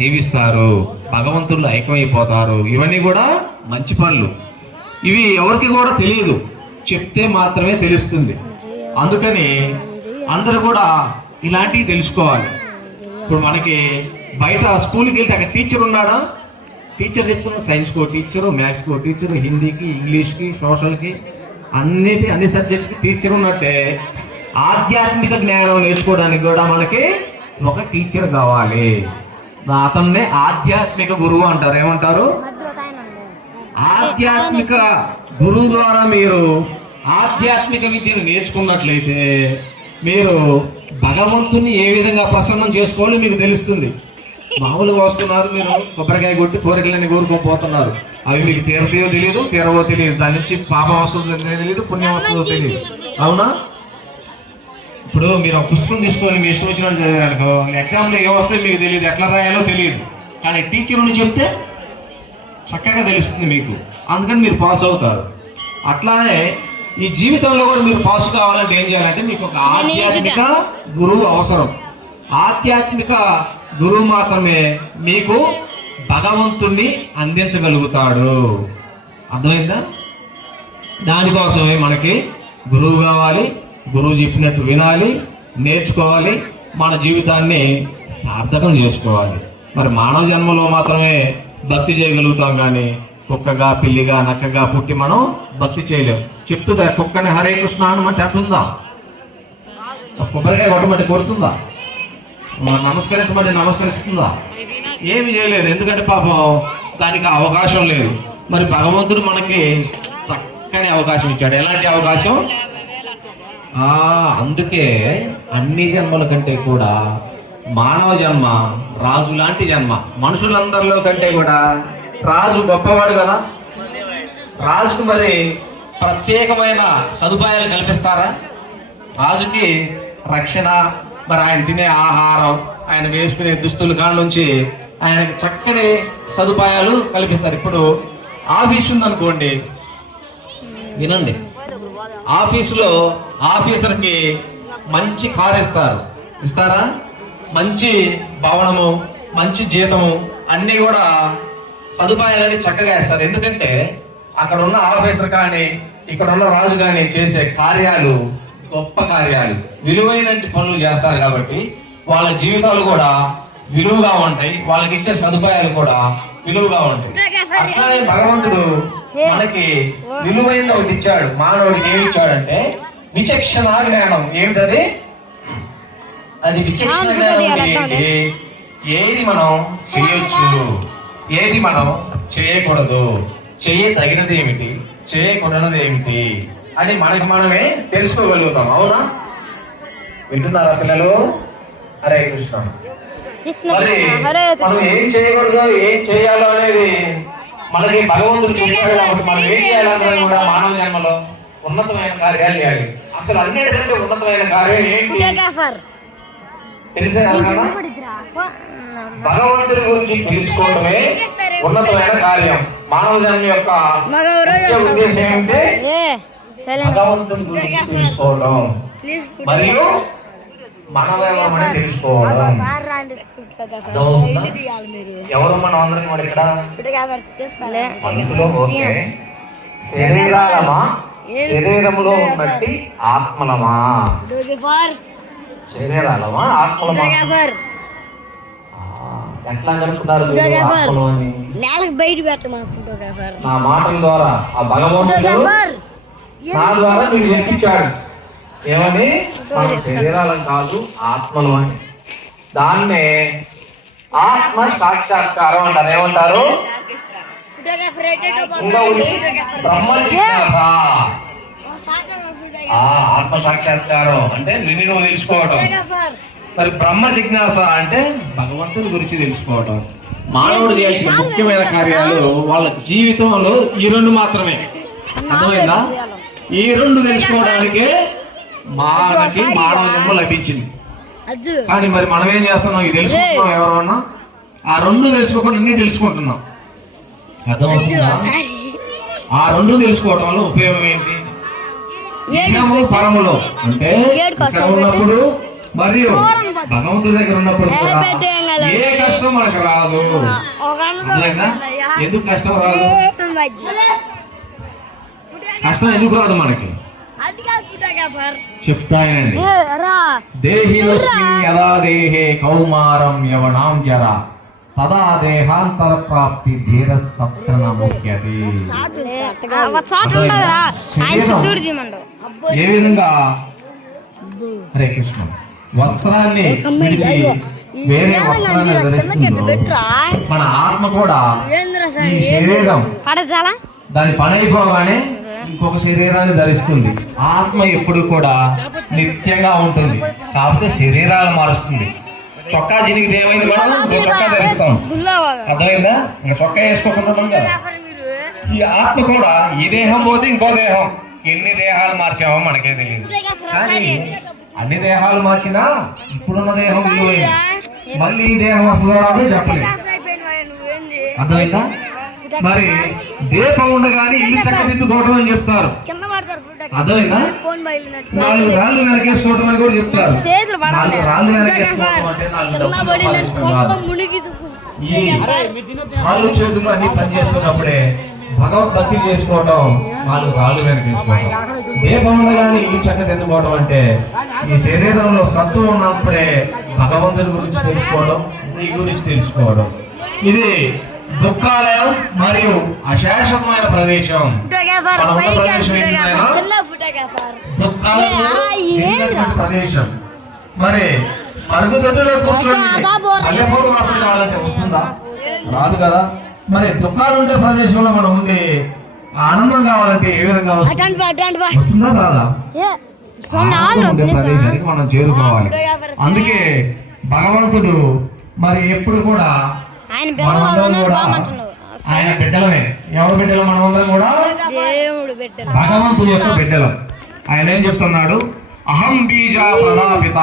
జీవిస్తారు భగవంతులు ఐక్యమైపోతారు. ఇవన్నీ కూడా మంచి పనులు. ఇవి ఎవరికి కూడా తెలియదు. చెప్తే మాత్రమే తెలుస్తుంది. అందుకని అందరూ కూడా ఇలాంటివి తెలుసుకోవాలి. ఇప్పుడు మనకి బయట స్కూల్కి వెళ్తే అక్కడ టీచర్ ఉన్నాడా? టీచర్ చెప్తున్నా science co teacher maths co teacher హిందీకి ఇంగ్లీష్కి సోషల్కి అన్నిటి అన్ని సబ్జెక్ట్కి టీచర్ ఉన్నట్టే. ఆధ్యాత్మిక జ్ఞానం నేర్చుకోవడానికి కూడా మనకి ఒక టీచర్ కావాలి. అతన్నే ఆధ్యాత్మిక గురువు అంటారు. ఏమంటారు? ఆధ్యాత్మిక గురువు ద్వారా మీరు ఆధ్యాత్మిక విద్యను నేర్చుకున్నట్లయితే మీరు భగవంతుని ఏ విధంగా ప్రసన్నం చేసుకోవాలో మీకు తెలుస్తుంది. మామూలుగా వస్తున్నారు మీరు కొబ్బరికాయ కొట్టి కోరికలన్నీ కోరుకోపోతున్నారు అవి మీకు తీరతాయో తెలియదు తీరవో తెలియదు. దాని నుంచి పాపం వస్తుందో తెలియదు పుణ్యం వస్తుందో తెలియదు. అవునా? ఇప్పుడు మీరు ఒక పుస్తకం తీసుకొని మీ ఇష్టం వచ్చినట్టు చదివారనుకో ఎగ్జామ్లో ఏ వస్తాయో మీకు తెలియదు ఎట్లా రాయాలో తెలియదు. కానీ టీచర్ని చెప్తే చక్కగా తెలుస్తుంది మీకు. అందుకని మీరు పాస్ అవుతారు. అట్లానే ఈ జీవితంలో కూడా మీరు పాస్ కావాలంటే ఏం చేయాలంటే మీకు ఒక ఆధ్యాత్మిక గురువు అవసరం. ఆధ్యాత్మిక గురువు మాత్రమే మీకు భగవంతుణ్ణి అందించగలుగుతాడు. అర్థమైందా? దానికోసమే మనకి గురువు కావాలి గురువు చెప్పినట్టు వినాలి నేర్చుకోవాలి మన జీవితాన్ని సార్థకం చేసుకోవాలి. మరి మానవ జన్మలో మాత్రమే భక్తి చేయగలుగుతాం కానీ కుక్కగా పిల్లిగా నక్కగా పుట్టి మనం భక్తి చేయలేం. చెప్తుందా కుక్కని హరే కృష్ణ అనమంటే అంటుందా? కొబ్బరికాయ కొట్టమంటే కొడుతుందా? మనం నమస్కరించమంటే నమస్కరిస్తుందా? ఏమి చేయలేదు ఎందుకంటే పాపం దానికి అవకాశం లేదు. మరి భగవంతుడు మనకి చక్కని అవకాశం ఇచ్చాడు. ఎలాంటి అవకాశం? అందుకే అన్ని జన్మల కంటే కూడా మానవ జన్మ రాజు లాంటి జన్మ మనుషులందరిలో కంటే కూడా రాజు గొప్పవాడు కదా? రాజుకు మరి ప్రత్యేకమైన సదుపాయాలు కల్పిస్తారా? రాజుకి రక్షణ మరి ఆయన తినే ఆహారం ఆయన వేసుకునే దుస్తులు కాడ నుంచి చక్కని సదుపాయాలు కల్పిస్తారు. ఇప్పుడు ఆఫీస్ ఉందనుకోండి. వినండి. ఆఫీసులో ఆఫీసర్కి మంచి కార్ ఇస్తారు. ఇస్తారా? మంచి భవనము మంచి జీతము అన్నీ కూడా సదుపాయాలని చక్కగా ఇస్తారు. ఎందుకంటే అక్కడ ఉన్న ఆఫీసర్ కానీ ఇక్కడ ఉన్న రాజు కానీ చేసే కార్యాలు గొప్ప కార్యాలు. విలువైన పనులు చేస్తారు కాబట్టి వాళ్ళ జీవితాలు కూడా విలువగా ఉంటాయి. వాళ్ళకి ఇచ్చే సదుపాయాలు కూడా విలువగా ఉంటాయి. అట్లానే భగవంతుడు మనకి విలువైన ఒకటి ఇచ్చాడు. మానవుడికి ఏమి ఇచ్చాడంటే విచక్షణ జ్ఞానం ఏమిటది? అది విచక్షణ జ్ఞానం ఏంటి? ఏది మనం చేయొచ్చు? ఏది మనం చేయకూడదు? చేయ తగినది ఏమిటి? చేయకూడనిది ఏమిటి? అని మనకి మనమే తెలుసుకోగలుగుతాం. అవునా? వింటున్నారా పిల్లలు? హరే కృష్ణ. మరి మనం ఏం చేయకూడదు? ఏం చేయాలో అనేది మనకి భగవంతుడు చెప్పాడు కాబట్టి మనం ఏం చేయాలన్నది కూడా మానవ జన్మలో ఉన్నతమైన కార్యాలు చేయాలి. అసలు అన్నిటికంటే ఉన్నతమైన కార్యం ఏంటి? తెలిసే భగవంతుడి గురించి తెలుసుకోవడమే ఉన్నతమైన కార్యం. మానవ జన్మ యొక్క ఉద్దేశం ఏంటంటే భగవంతుడి గురించి తెలుసుకోవడం. మరియు మనమేమని తెలుసుకోవడం? ఎవరు మనం అందరం కూడా ఇక్కడ? మనసులో ఓకే. శరీరాలమా? శరీరములో ఉన్నట్టి ఆత్మలమా? శరీరాలమా? ఆత్మలమా? ఎట్లా జరుపుతారు మీరు నేలకు బయట పెట్టమాకుంటా నా మాటల ద్వారా ఆ భగవంతుడు నా ద్వారా మీకు చెప్పించాడు ఏమని? మన శరీరాలం కాదు ఆత్మలు అని. దాన్నే ఆత్మ సాక్షాత్కారం అంటారు. ఏమంటారు? ఇంకా ఉంది జిజ్ఞాస ఆ ఆత్మ సాక్షాత్కారం. అంటే నిన్ను నువ్వు తెలుసుకోవటం. మరి బ్రహ్మ జిజ్ఞాస అంటే భగవంతుని గురించి తెలుసుకోవటం. మానవుడు చేసిన ముఖ్యమైన కార్యాలు వాళ్ళ జీవితంలో ఈ రెండు మాత్రమే. అర్థమైందా? ఈ రెండు తెలుసుకోవడానికే మానకి మానవ జన్మ లభించింది. కానీ మరి మనం ఏం చేస్తున్నాం? ఇది తెలుసుకుంటున్నాం ఎవరన్నా? ఆ రెండు తెలుసుకోకుండా ఇన్ని తెలుసుకుంటున్నాం. అర్థమవుతుందా? ఆ రెండు తెలుసుకోవడం వల్ల ఉపయోగం ఏంటి? ఇహము పరములో. అంటే ఇక్కడ ఉన్నప్పుడు మరియు భగవంతుడి దగ్గర ఉన్నప్పుడు ఏ కష్టం మనకు రాదు. ఎందుకు కష్టం రాదు? కష్టం ఎందుకు రాదు మనకి? యదా దేహే కౌమారం యవనాం జర. తదా దేహాంతర ప్రాప్తి తీయమండు. ఏ విధంగా? హరే కృష్ణ. వస్త్రాన్ని విడిచి వేరే వస్త్రాన్ని ధరిస్తుందో మన ఆత్మ కూడా ఈ శరీరం దాని పని అయిపోగానే ఇంకొక శరీరాన్ని ధరిస్తుంది. ఆత్మ ఎప్పుడు కూడా నిత్యంగా ఉంటుంది. కాకపోతే శరీరాలు మారుస్తుంది. చొక్కా జినిగితే ఏమైంది మనం చొక్కా ధరిస్తాం. అర్థమైందా? ఇంకా చొక్కా వేసుకోకుండా కదా. ఈ ఆత్మ కూడా ఈ దేహం పోతే ఇంకో దేహం. ఎన్ని దేహాలు మార్చామో మనకే తెలియదు. కానీ అన్ని దేహాలు మార్చినా ఇప్పుడున్న దేహం మళ్ళీ ఈ దేహం వస్తుందో రాదో చెప్పలేదు అర్థమైందా? మరి దీపం ఉండగానే ఇల్లు చక్కదిద్దుకోవటం అని చెప్తారు. బయలునట్టు నాలుగు రాళ్ళు వెనకేసుకోవటం అని కూడా చెప్తారు. నాలుగు రాళ్ళు వెనకేసుకోవటం అంటే నాలుగు చేతులు అన్ని పనిచేస్తున్నప్పుడే భగవద్భక్తి చేసుకోవటం నాలుగు రాళ్ళు వెనకేసుకోవటం. దీపం ఉండగానే ఇల్లు చక్కదిద్దుకోవటం అంటే ఈ శరీరంలో సత్వం ఉన్నప్పుడే భగవంతుడి గురించి తెలుసుకోవడం నీ గురించి తెలుసుకోవడం. ఇది దుఃఖాలయం మరియు అశాశ్వతమైన ప్రదేశం. ప్రదేశం మరి మరుగుదొడ్డులో కూర్చొని కావాలంటే వస్తుందా? రాదు కదా. మరి దుఃఖాలు ఉండే ప్రదేశంలో మనం ఉండి ఆనందం కావాలంటే ఏ విధంగా వస్తుంది? రాదా. ప్రదేశానికి మనం చేరుకోవాలి. అందుకే భగవంతుడు మరి ఎప్పుడు కూడా ఆయన బాగుంటున్నావు ఆయన బిడ్డలమే. ఎవరు బిడ్డలు? మనమందరం కూడా దేవుడు పెట్టారు భగవంతుని యొక్క బిడ్డలం. ఆయన ఏం చెప్తున్నాడు? అహం బీజ ప్రదాపిత